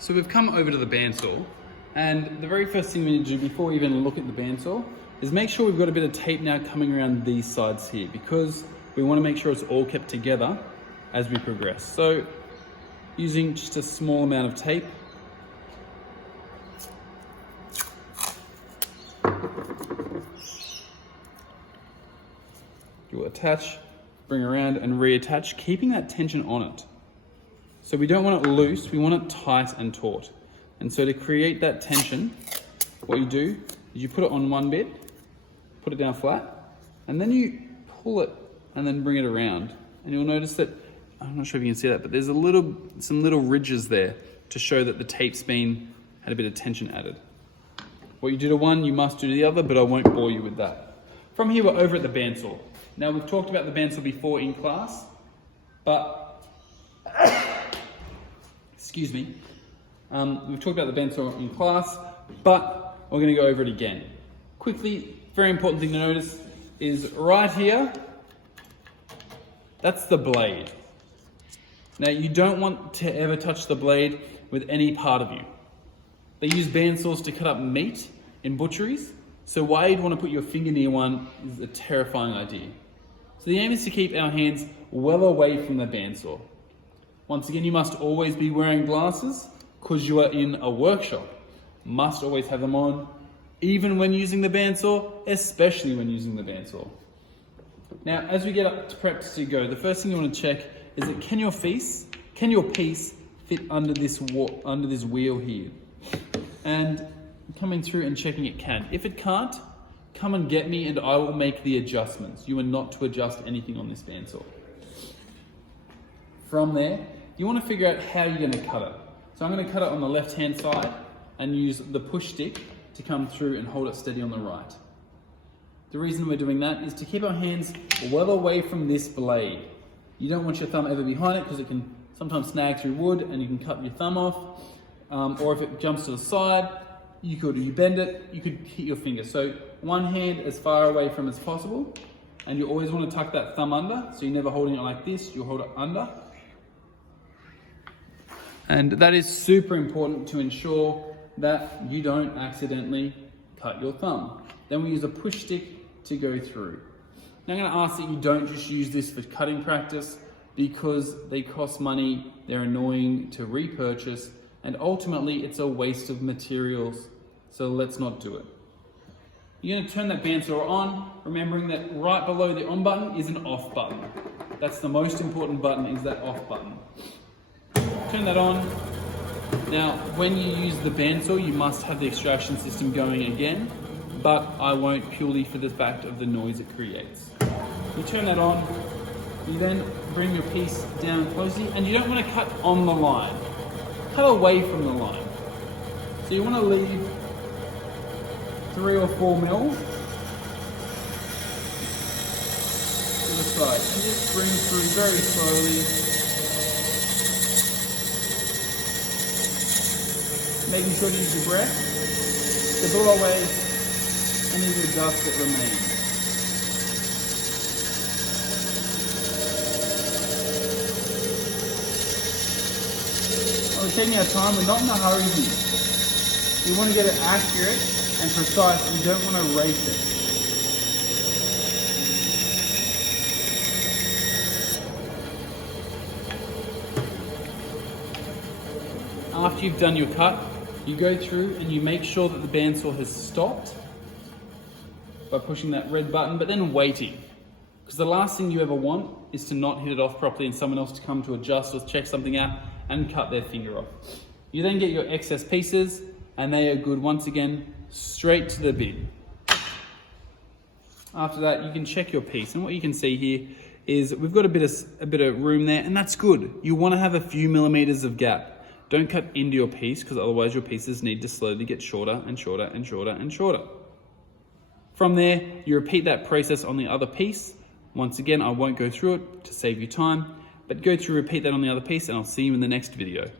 So we've come over to the bandsaw, and the very first thing we need to do before we even look at the bandsaw is make sure we've got a bit of tape now coming around these sides here, because we want to make sure it's all kept together as we progress. So using just a small amount of tape, you'll attach, bring around and reattach, keeping that tension on it. So we don't want it loose, we want it tight and taut. And so to create that tension, what you do is you put it on one bit, put it down flat, and then you pull it and then bring it around. And you'll notice that, I'm not sure if you can see that, but there's some little ridges there to show that the tape's had a bit of tension added. What you do to one, you must do to the other, but I won't bore you with that. From here, we're over at the bandsaw. Now, we've talked about the bandsaw before in class, but, excuse me, we've talked about the bandsaw in class, but we're gonna go over it again. Quickly, very important thing to notice is right here, that's the blade. Now, you don't want to ever touch the blade with any part of you. They use bandsaws to cut up meat in butcheries, so why you'd want to put your finger near one is a terrifying idea. So the aim is to keep our hands well away from the bandsaw. Once again, you must always be wearing glasses because you are in a workshop. Must always have them on, even when using the bandsaw, especially when using the bandsaw. Now, as we get up to prep to go, the first thing you want to check is that can your piece fit under this wheel here? And coming through and checking it can. If it can't, come and get me and I will make the adjustments. You are not to adjust anything on this bandsaw. From there, you want to figure out how you're going to cut it. So I'm going to cut it on the left-hand side and use the push stick to come through and hold it steady on the right. The reason we're doing that is to keep our hands well away from this blade. You don't want your thumb ever behind it because it can sometimes snag through wood and you can cut your thumb off. Or if it jumps to the side, you bend it, you could hit your finger. So one hand as far away from as possible, and you always want to tuck that thumb under, so you're never holding it like this, you hold it under. And that is super important to ensure that you don't accidentally cut your thumb. Then we use a push stick to go through. Now I'm going to ask that you don't just use this for cutting practice because they cost money, they're annoying to repurchase, and ultimately it's a waste of materials, so let's not do it. You're going to turn that bandsaw on, remembering that right below the on button is an off button. That's the most important button, is that off button. Turn that on. Now, when you use the bandsaw, you must have the extraction system going again, but I won't, purely for the fact of the noise it creates. You turn that on, you then bring your piece down closely, and you don't want to cut on the line. Cut away from the line. So you want to leave 3 or 4 mil to the side, and just bring through very slowly, making sure to use your breath to blow away any of the dust that remains. We're taking our time, we're not in a hurry here. You want to get it accurate and precise, you don't want to race it. After you've done your cut, you go through and you make sure that the bandsaw has stopped by pushing that red button, but then waiting. Because the last thing you ever want is to not hit it off properly and someone else to come to adjust or check something out and cut their finger off. You then get your excess pieces and they are good, once again, straight to the bin. After that, you can check your piece, and what you can see here is we've got a bit of room there, and that's good. You want to have a few millimeters of gap. Don't cut into your piece, because otherwise your pieces need to slowly get shorter and shorter and shorter and shorter. From there, you repeat that process on the other piece. Once again, I won't go through it to save you time, but go through, repeat that on the other piece, and I'll see you in the next video.